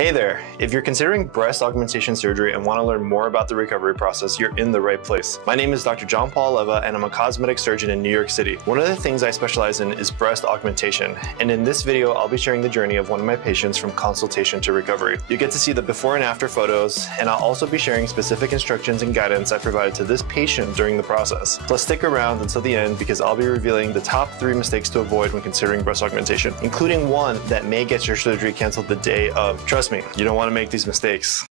Hey there! If you're considering breast augmentation surgery and want to learn more about the recovery process, you're in the right place. My name is Dr. John Paul Leva and I'm a cosmetic surgeon in New York City. One of the things I specialize in is breast augmentation, and in this video I'll be sharing the journey of one of my patients from consultation to recovery. You get to see the before and after photos, and I'll also be sharing specific instructions and guidance I provided to this patient during the process. Plus stick around until the end because I'll be revealing the top 3 mistakes to avoid when considering breast augmentation, including one that may get your surgery canceled the day of. Trust me, you don't want to make these mistakes.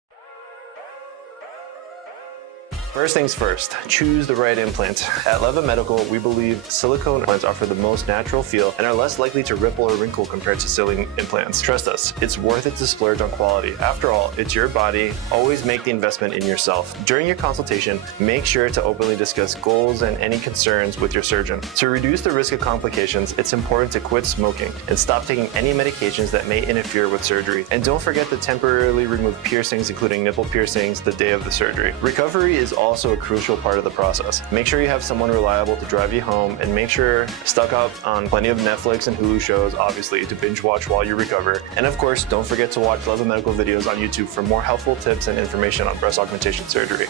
First things first, choose the right implant. At Leva Medical, we believe silicone implants offer the most natural feel and are less likely to ripple or wrinkle compared to saline implants. Trust us, it's worth it to splurge on quality. After all, it's your body. Always make the investment in yourself. During your consultation, make sure to openly discuss goals and any concerns with your surgeon. To reduce the risk of complications, it's important to quit smoking and stop taking any medications that may interfere with surgery. And don't forget to temporarily remove piercings, including nipple piercings, the day of the surgery. Recovery is also a crucial part of the process. Make sure you have someone reliable to drive you home, and make sure stock up on plenty of Netflix and Hulu shows, obviously, to binge watch while you recover. And of course, don't forget to watch Leva Medical videos on YouTube for more helpful tips and information on breast augmentation surgery.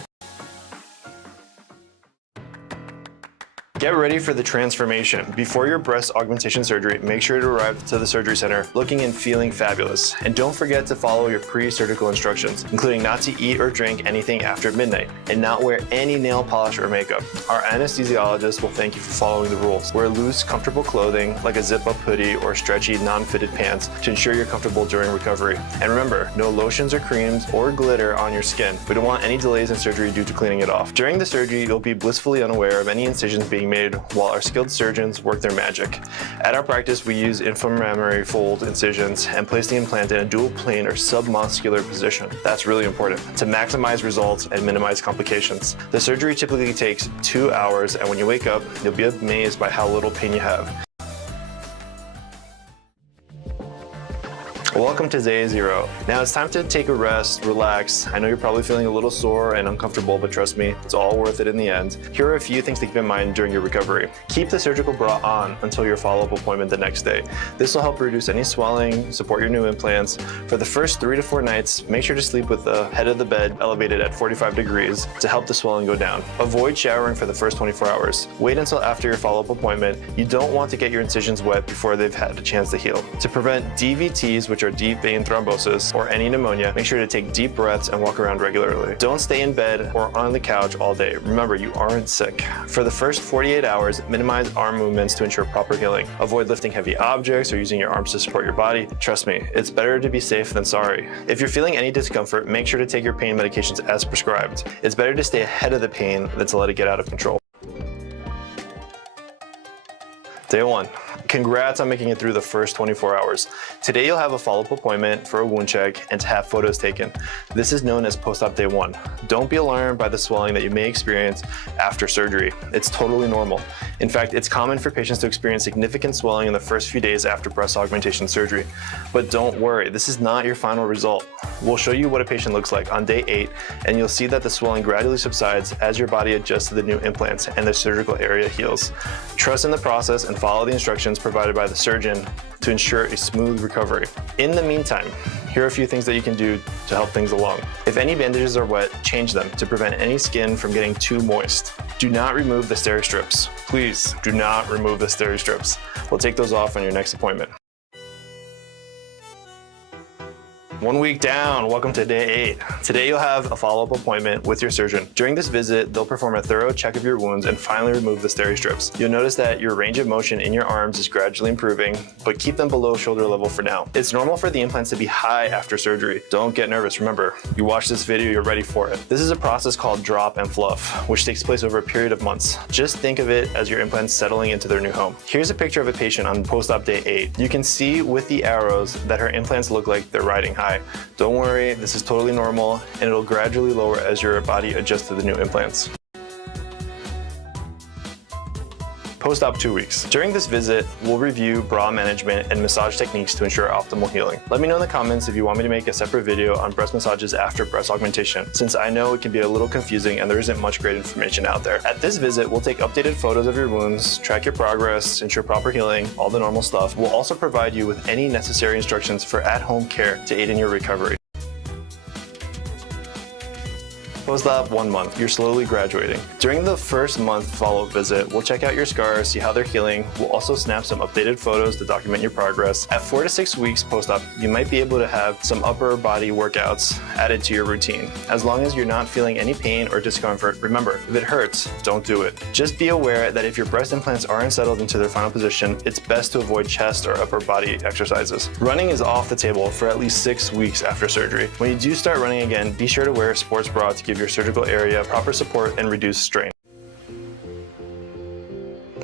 Get ready for the transformation. Before your breast augmentation surgery, make sure to arrive to the surgery center looking and feeling fabulous. And don't forget to follow your pre-surgical instructions, including not to eat or drink anything after midnight and not wear any nail polish or makeup. Our anesthesiologist will thank you for following the rules. Wear loose, comfortable clothing like a zip-up hoodie or stretchy, non-fitted pants to ensure you're comfortable during recovery. And remember, no lotions or creams or glitter on your skin. We don't want any delays in surgery due to cleaning it off. During the surgery, you'll be blissfully unaware of any incisions being made while our skilled surgeons work their magic. At our practice, we use inframammary fold incisions and place the implant in a dual plane or submuscular position. That's really important to maximize results and minimize complications. The surgery typically takes 2 hours, and when you wake up, you'll be amazed by how little pain you have. Welcome to day 0. Now it's time to take a rest, relax. I know you're probably feeling a little sore and uncomfortable, but trust me, it's all worth it in the end. Here are a few things to keep in mind during your recovery. Keep the surgical bra on until your follow-up appointment the next day. This will help reduce any swelling, support your new implants. For the first 3 to 4 nights, make sure to sleep with the head of the bed elevated at 45 degrees to help the swelling go down. Avoid showering for the first 24 hours. Wait until after your follow-up appointment. You don't want to get your incisions wet before they've had a chance to heal. To prevent DVTs, which are deep vein thrombosis, or any pneumonia, make sure to take deep breaths and walk around regularly. Don't stay in bed or on the couch all day. Remember, you aren't sick. For the first 48 hours, minimize arm movements to ensure proper healing. Avoid lifting heavy objects or using your arms to support your body. Trust me, it's better to be safe than sorry. If you're feeling any discomfort, make sure to take your pain medications as prescribed. It's better to stay ahead of the pain than to let it get out of control. Day 1. Congrats on making it through the first 24 hours. Today you'll have a follow-up appointment for a wound check and to have photos taken. This is known as post-op day 1. Don't be alarmed by the swelling that you may experience after surgery. It's totally normal. In fact, it's common for patients to experience significant swelling in the first few days after breast augmentation surgery. But don't worry, this is not your final result. We'll show you what a patient looks like on day 8, and you'll see that the swelling gradually subsides as your body adjusts to the new implants and the surgical area heals. Trust in the process and follow the instructions provided by the surgeon to ensure a smooth recovery. In the meantime, here are a few things that you can do to help things along. If any bandages are wet, change them to prevent any skin from getting too moist. Do not remove the steri strips. Please do not remove the steri strips. We'll take those off on your next appointment. 1 week down, welcome to day 8. Today you'll have a follow-up appointment with your surgeon. During this visit, they'll perform a thorough check of your wounds and finally remove the steri strips. You'll notice that your range of motion in your arms is gradually improving, but keep them below shoulder level for now. It's normal for the implants to be high after surgery. Don't get nervous. Remember, you watch this video, you're ready for it. This is a process called drop and fluff, which takes place over a period of months. Just think of it as your implants settling into their new home. Here's a picture of a patient on post-op day 8. You can see with the arrows that her implants look like they're riding high. Don't worry, this is totally normal, and it'll gradually lower as your body adjusts to the new implants. Post-op 2 weeks. During this visit, we'll review bra management and massage techniques to ensure optimal healing. Let me know in the comments if you want me to make a separate video on breast massages after breast augmentation, since I know it can be a little confusing and there isn't much great information out there. At this visit, we'll take updated photos of your wounds, track your progress, ensure proper healing, all the normal stuff. We'll also provide you with any necessary instructions for at-home care to aid in your recovery. Post-op 1 month, you're slowly graduating. During the first month follow-up visit, we'll check out your scars, see how they're healing. We'll also snap some updated photos to document your progress. At 4 to 6 weeks post-op, you might be able to have some upper body workouts added to your routine. As long as you're not feeling any pain or discomfort, remember, if it hurts, don't do it. Just be aware that if your breast implants aren't settled into their final position, it's best to avoid chest or upper body exercises. Running is off the table for at least 6 weeks after surgery. When you do start running again, be sure to wear a sports bra to give your surgical area proper support and reduce strain.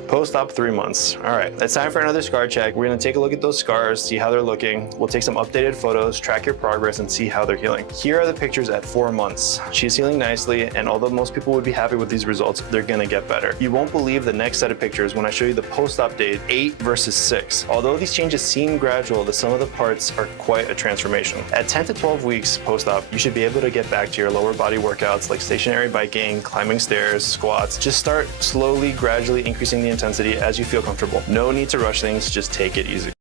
Post-op 3 months. All right, it's time for another scar check. We're gonna take a look at those scars, see how they're looking. We'll take some updated photos, track your progress, and see how they're healing. Here are the pictures at 4 months. She's healing nicely, and although most people would be happy with these results, they're gonna get better. You won't believe the next set of pictures when I show you the post-op date, 8 versus 6. Although these changes seem gradual, the sum of the parts are quite a transformation. At 10 to 12 weeks post-op, you should be able to get back to your lower body workouts like stationary biking, climbing stairs, squats. Just start slowly, gradually increasing the intensity as you feel comfortable. No need to rush things, just take it easy.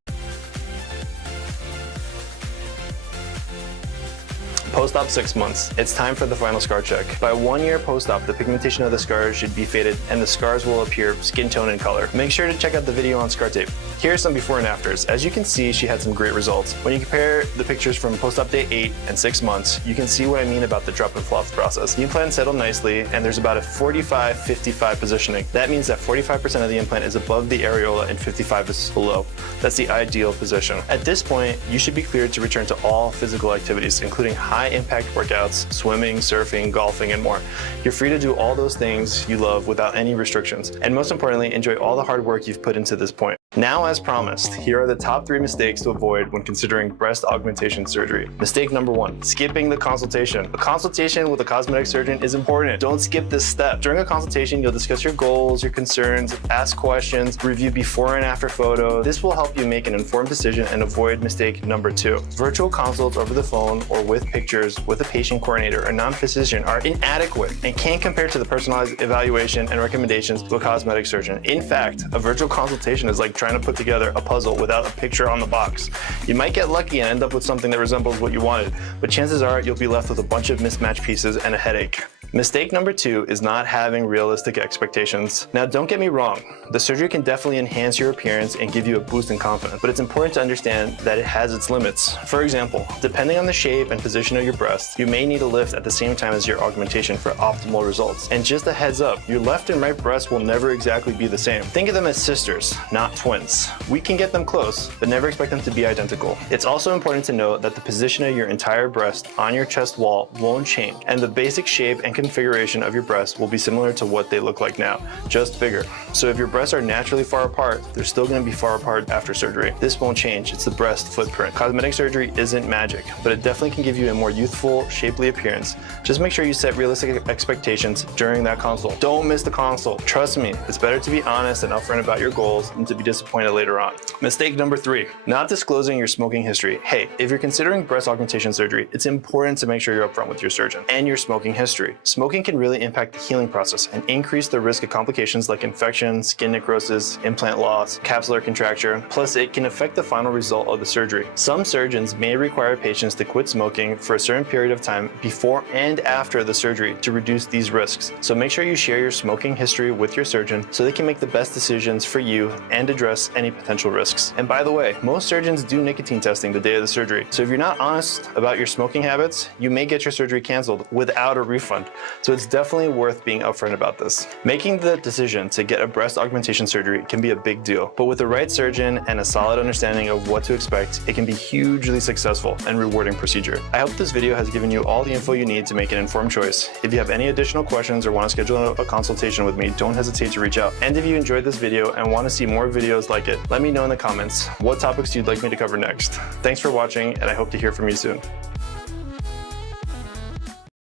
Post-op 6 months. It's time for the final scar check. By 1 year post-op, the pigmentation of the scars should be faded and the scars will appear skin tone and color. Make sure to check out the video on scar tape. Here are some before and afters. As you can see, she had some great results. When you compare the pictures from post-op day 8 and 6 months, you can see what I mean about the drop and fluff process. The implant settled nicely and there's about a 45-55 positioning. That means that 45% of the implant is above the areola and 55 is below. That's the ideal position. At this point, you should be cleared to return to all physical activities, including high impact workouts, swimming, surfing, golfing, and more. You're free to do all those things you love without any restrictions. And most importantly, enjoy all the hard work you've put into this point. Now, as promised, here are the top 3 mistakes to avoid when considering breast augmentation surgery. Mistake number 1, skipping the consultation. A consultation with a cosmetic surgeon is important. Don't skip this step. During a consultation, you'll discuss your goals, your concerns, ask questions, review before and after photos. This will help you make an informed decision and avoid mistake number 2. Virtual consults over the phone or with pictures with a patient coordinator or non-physician are inadequate and can't compare to the personalized evaluation and recommendations of a cosmetic surgeon. In fact, a virtual consultation is like trying to put together a puzzle without a picture on the box. You might get lucky and end up with something that resembles what you wanted, but chances are you'll be left with a bunch of mismatched pieces and a headache. Mistake number 2 is not having realistic expectations. Now, don't get me wrong, the surgery can definitely enhance your appearance and give you a boost in confidence, but it's important to understand that it has its limits. For example, depending on the shape and position of your breast, you may need a lift at the same time as your augmentation for optimal results. And just a heads up, your left and right breasts will never exactly be the same. Think of them as sisters, not twins. We can get them close, but never expect them to be identical. It's also important to note that the position of your entire breast on your chest wall won't change, and the basic shape and configuration of your breasts will be similar to what they look like now, just bigger. So if your breasts are naturally far apart, they're still going to be far apart after surgery. This won't change, it's the breast footprint. Cosmetic surgery isn't magic, but it definitely can give you a more youthful, shapely appearance. Just make sure you set realistic expectations during that consult. Don't miss the consult. Trust me, it's better to be honest and upfront about your goals than to be disappointed later on. Mistake number 3, not disclosing your smoking history. Hey, if you're considering breast augmentation surgery, it's important to make sure you're upfront with your surgeon and your smoking history. Smoking can really impact the healing process and increase the risk of complications like infection, skin necrosis, implant loss, capsular contracture. Plus, it can affect the final result of the surgery. Some surgeons may require patients to quit smoking for a certain period of time before and after the surgery to reduce these risks. So make sure you share your smoking history with your surgeon so they can make the best decisions for you and address any potential risks. And by the way, most surgeons do nicotine testing the day of the surgery. So if you're not honest about your smoking habits, you may get your surgery canceled without a refund. So it's definitely worth being upfront about this. Making the decision to get a breast augmentation surgery can be a big deal, but with the right surgeon and a solid understanding of what to expect, it can be hugely successful and rewarding procedure. I hope this video has given you all the info you need to make an informed choice. If you have any additional questions or want to schedule a consultation with me, don't hesitate to reach out. And if you enjoyed this video and want to see more videos like it, let me know in the comments what topics you'd like me to cover next. Thanks for watching, and I hope to hear from you soon.